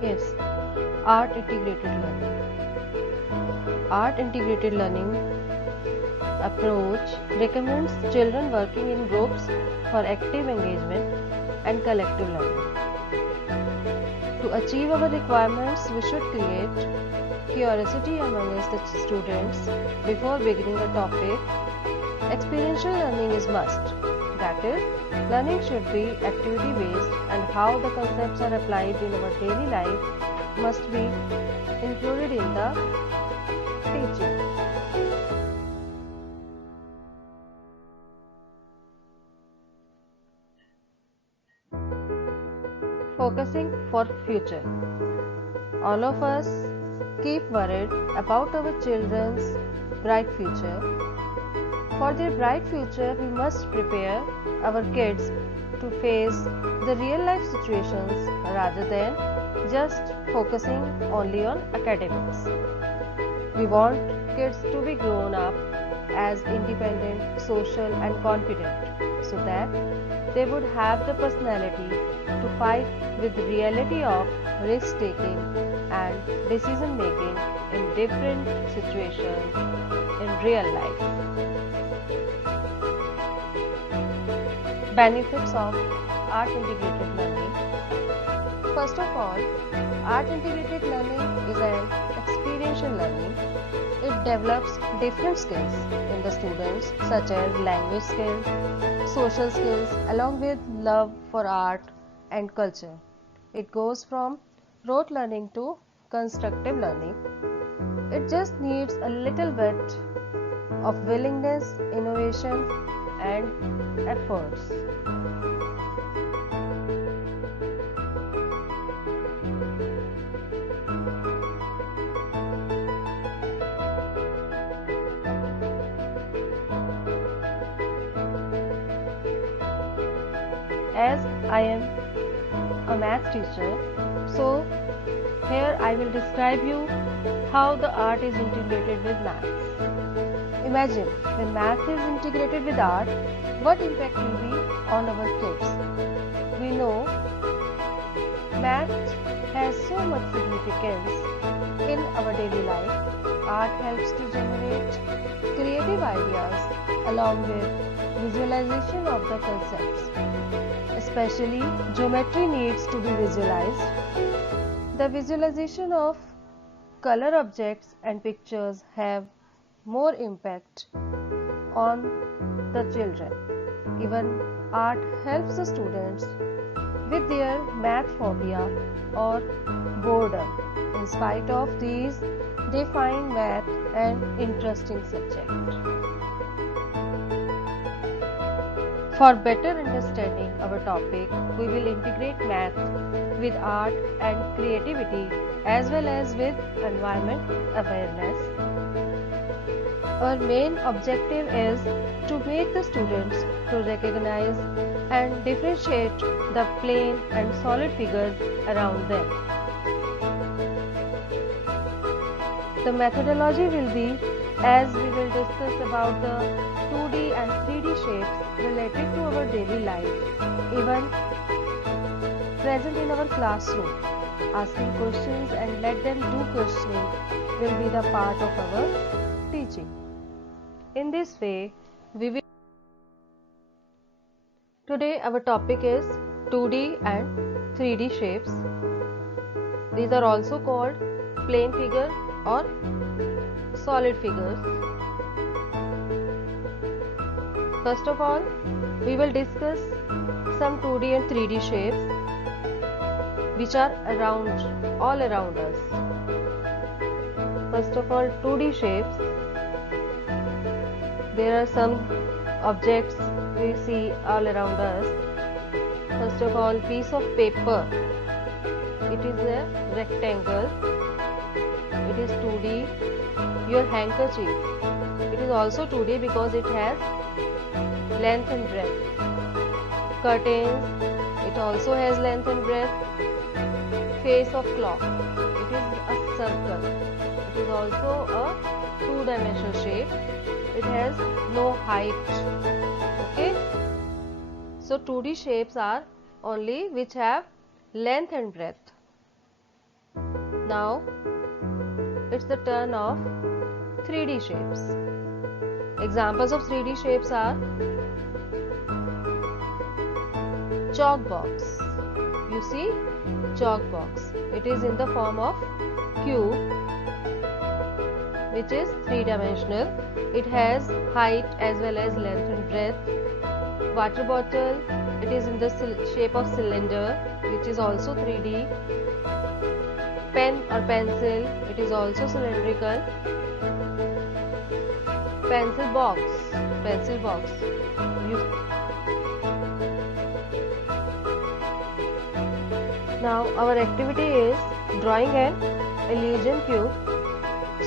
Yes, art integrated learning. Art integrated learning approach recommends children working in groups for active engagement and collective learning. To achieve our requirements, we should create curiosity amongst the students before beginning a topic. Experiential learning is must. That is, learning should be activity based and how the concepts are applied in our daily life must be included in the teaching. Focusing for future. All of us keep worried about our children's bright future. For their bright future, we must prepare our kids to face the real life situations rather than just focusing only on academics. We want kids to be grown up as independent, social and confident so that they would have the personality to fight with the reality of risk taking and decision making in different situations in real life. Benefits of art integrated learning. First of all, art integrated learning is an experiential learning. It develops different skills in the students such as language skills, social skills along with love for art and culture. It goes from rote learning to constructive learning. It just needs a little bit of willingness, innovation and efforts. As I am a math teacher, so here I will describe you how the art is integrated with maths. Imagine when math is integrated with art, what impact will be on our kids. We know math has so much significance in our daily life. Art helps to generate creative ideas along with visualization of the concepts. Especially geometry needs to be visualized. The visualization of color objects and pictures have more impact on the children. Even art helps the students with their math phobia or boredom. In spite of these, they find math an interesting subject. For better understanding our topic, we will integrate math with art and creativity as well as with environment awareness. Our main objective is to make the students to recognize and differentiate the plane and solid figures around them. The methodology will be as we will discuss about the 2D and 3D shapes related to our daily life, even present in our classroom. Asking questions and let them do questioning will be the part of our teaching. In this way, we will. Today our topic is 2D and 3D shapes. These are also called plane figure or solid figures. First of all, we will discuss some 2D and 3D shapes which are all around us. First of all, 2D shapes. There are some objects we see all around us. First of all, piece of paper. It is a rectangle. It is 2D. Your handkerchief. It is also 2D because it has length and breadth. Curtains. It also has length and breadth. Face of clock. It is a circle. It is also a two-dimensional shape. It has no height. Okay. So 2D shapes are only which have length and breadth. Now it's the turn of 3D shapes. Examples of 3D shapes are chalk box. You see, chalk box. It is in the form of cube, which is three-dimensional. It has height as well as length and breadth. Water bottle. It is in the shape of cylinder, which is also 3D. Pen or pencil. It is also cylindrical. Pencil box. Pencil box. Now our activity is drawing an illusion cube.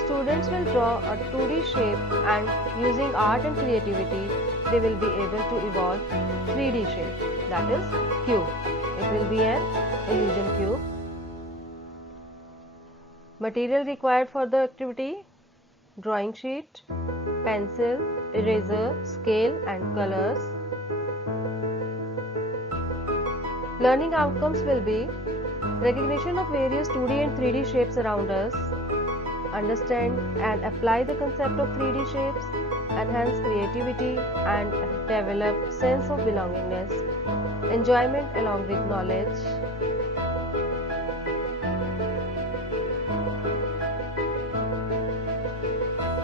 Students will draw a 2D shape and using art and creativity they will be able to evolve 3D shape, that is cube. It will be an illusion cube. Material required for the activity: drawing sheet, pencil, eraser, scale and colors. Learning outcomes will be recognition of various 2D and 3D shapes around us, understand and apply the concept of 3D shapes, enhance creativity and develop sense of belongingness, enjoyment along with knowledge.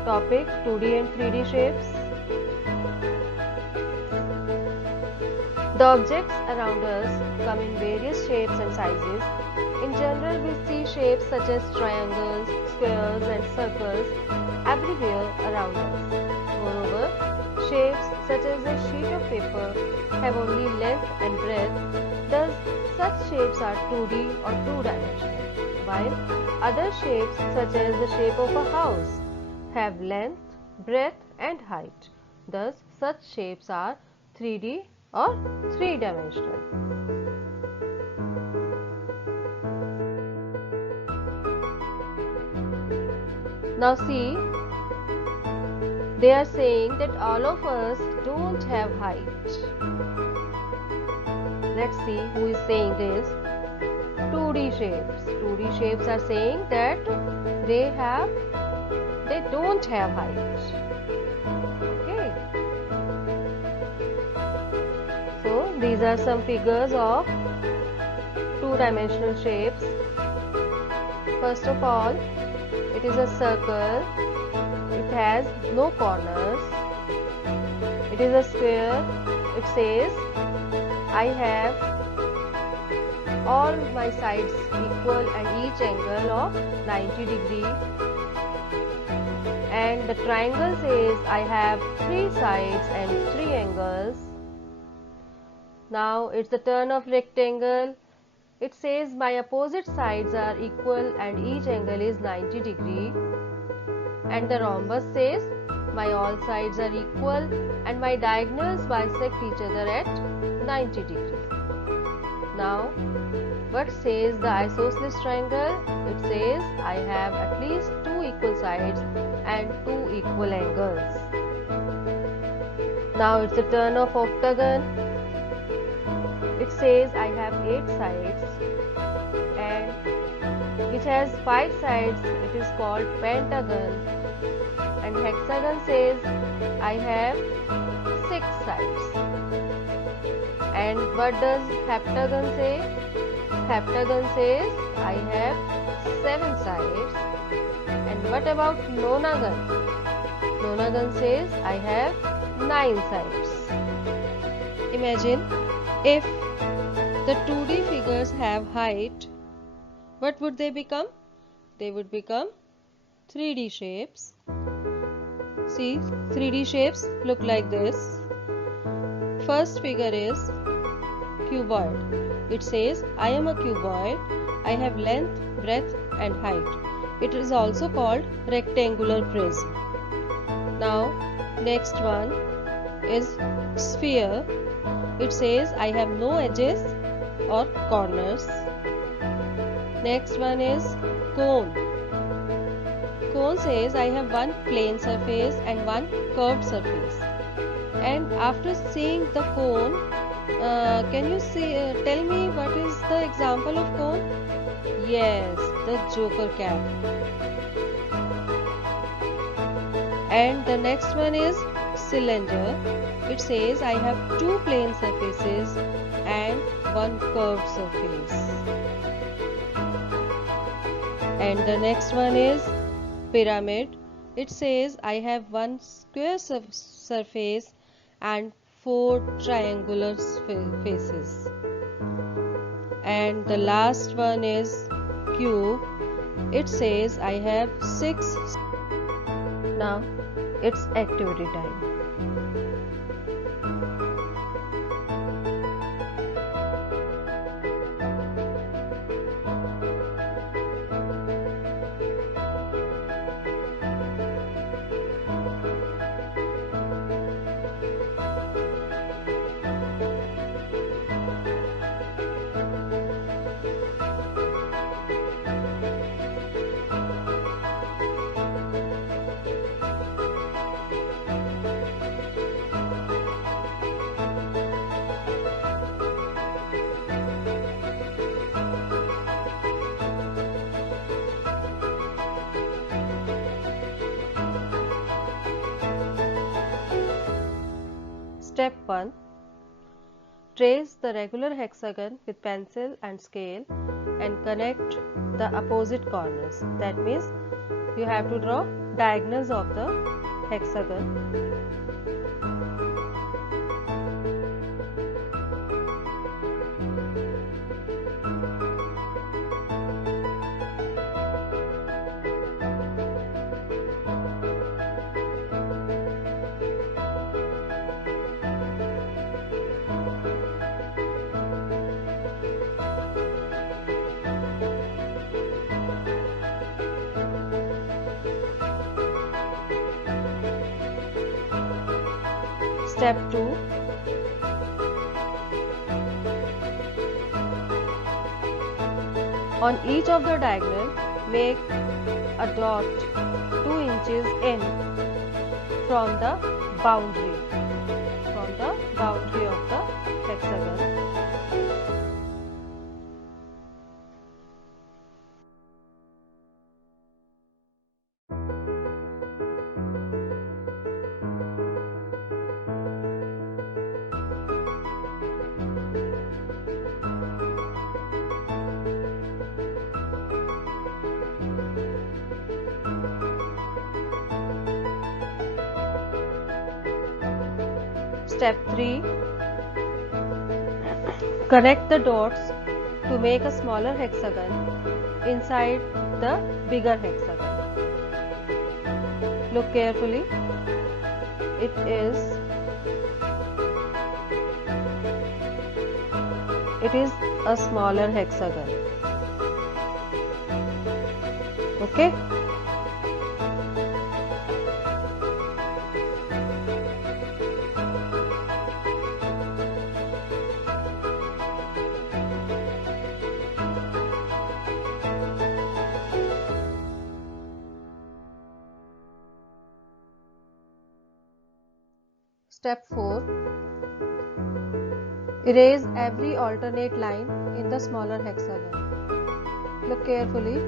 Topic: 2D and 3D shapes. The objects around us come in various shapes and sizes. In general, we see shapes such as triangles, squares and circles everywhere around us. Moreover, shapes such as a sheet of paper have only length and breadth. Thus, such shapes are 2D or two-dimensional, while other shapes such as the shape of a house have length, breadth and height. Thus, such shapes are 3D or three-dimensional. Now see, they are saying that all of us don't have height. Let's see who is saying this. 2D shapes. 2D shapes are saying that they don't have height. Okay. So these are some figures of two-dimensional shapes. First of all, it is a circle. It has no corners. It is a square. It says, I have all my sides equal and each angle of 90 degree. And the triangle says, I have 3 sides and 3 angles. Now it's the turn of rectangle. It says my opposite sides are equal and each angle is 90 degree. And the rhombus says my all sides are equal and my diagonals bisect each other at 90 degree. Now what says the isosceles triangle? It says I have at least 2 equal sides and 2 equal angles. Now it's the turn of octagon. It says I have 8 sides and which has 5 sides. It is called pentagon. And hexagon says I have 6 sides. And what does heptagon say? Heptagon says I have 7 sides. And what about nonagon? Nonagon says I have 9 sides. Imagine if the 2D figures have height, what would they become? They would become 3D shapes. See, 3D shapes look like this. First figure is cuboid. It says I am a cuboid. I have length, breadth and height. It is also called rectangular prism. Now next one is sphere. It says I have no edges or corners. Next one is cone. Cone says I have one plane surface and one curved surface. And after seeing the cone, Can you see? Tell me what is the example of cone? Yes, the Joker cap. And the next one is cylinder. It says I have two plane surfaces and one curved surface. And the next one is pyramid. It says I have one square surface and four triangular faces. And the last one is cube. It says I have 6. Now it's activity time. Step 1. Trace the regular hexagon with pencil and scale and connect the opposite corners. That means you have to draw diagonals of the hexagon. Step 2. On each of the diagonal, make a dot 2 inches in from the boundary of the hexagon. Step 3. Connect the dots to make a smaller hexagon inside the bigger hexagon. Look carefully. It is a smaller hexagon. Okay? Step 4. Erase every alternate line in the smaller hexagon. Look carefully.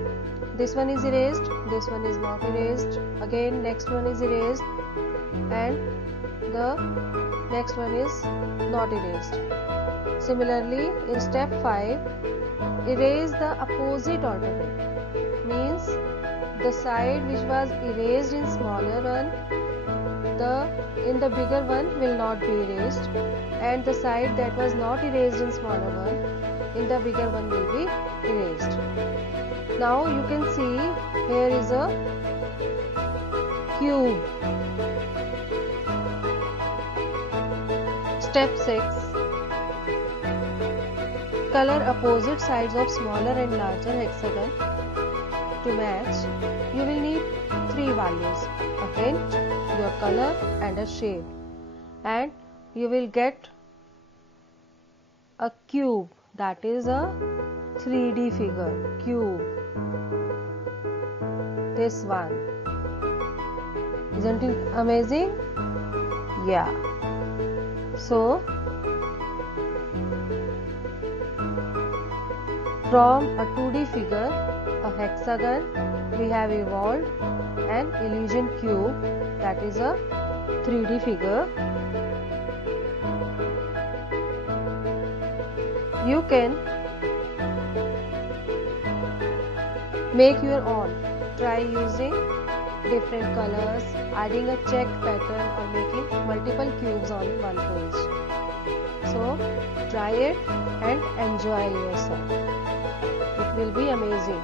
This one is erased, this one is not erased. Again, next one is erased, and the next one is not erased. Similarly, in step 5, erase the opposite alternate. Means the side which was erased in smaller one, in the bigger one will not be erased, and the side that was not erased in smaller one, in the bigger one will be erased. Now you can see here is a cube. Step 6. Color opposite sides of smaller and larger hexagon. To match, you will need 3 values: a hint, your color and a shade, and you will get a cube, that is a 3D figure, cube. This one, isn't it amazing? Yeah. So From a 2D figure, a hexagon, we have evolved an illusion cube, that is a 3D figure. You can make your own. Try using different colors, adding a check pattern, or making multiple cubes on one page. So try it and enjoy yourself. It will be amazing.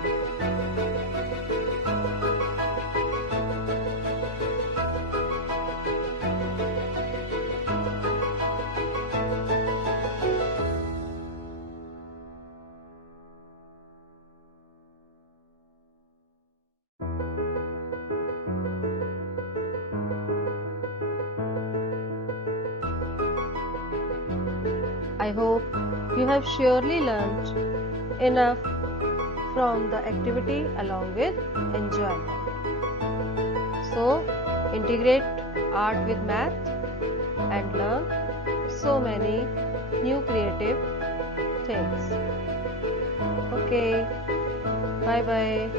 I hope you have surely learned enough from the activity along with enjoyment. So, integrate art with math and learn so many new creative things. Okay, bye bye.